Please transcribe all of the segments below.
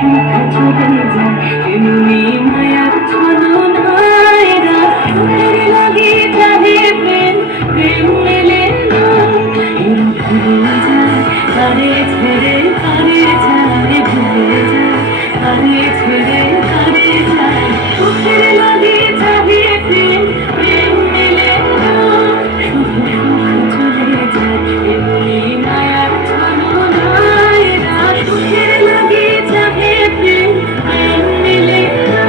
সুখ চলে যায় এমনি মায়ার ছলনায় রাত সুখের লাগে যাবে প্রেম প্রেম মেলে না ভুলে যায় কারে ছেড়ে কারে যায় ভুলে যায় কারে ছেড়ে কারে যায় সুখের লাগে যাবে প্রেম প্রেম মেলে না শুধু সুখ চলে যায় এমনি মায়ার ছলনায় রাত সুখের লাগে যাবে প্রেম প্রেম মেলে না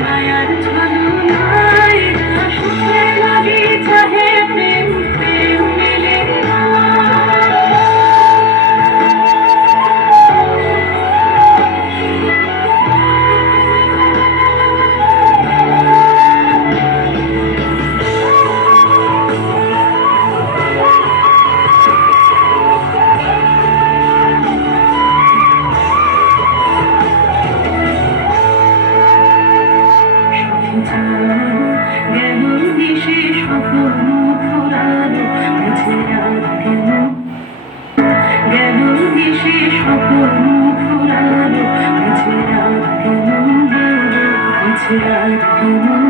মায়ার ছলনায় সুখের লাগে চাহে প্রেম প্রেম মেলে না গেল দিশে স্বপ্ন ফুরালো বুঝে আর কেন গেল দিশে স্বপ্ন ফুরালো বুঝে আর কেন বুঝে আর কেন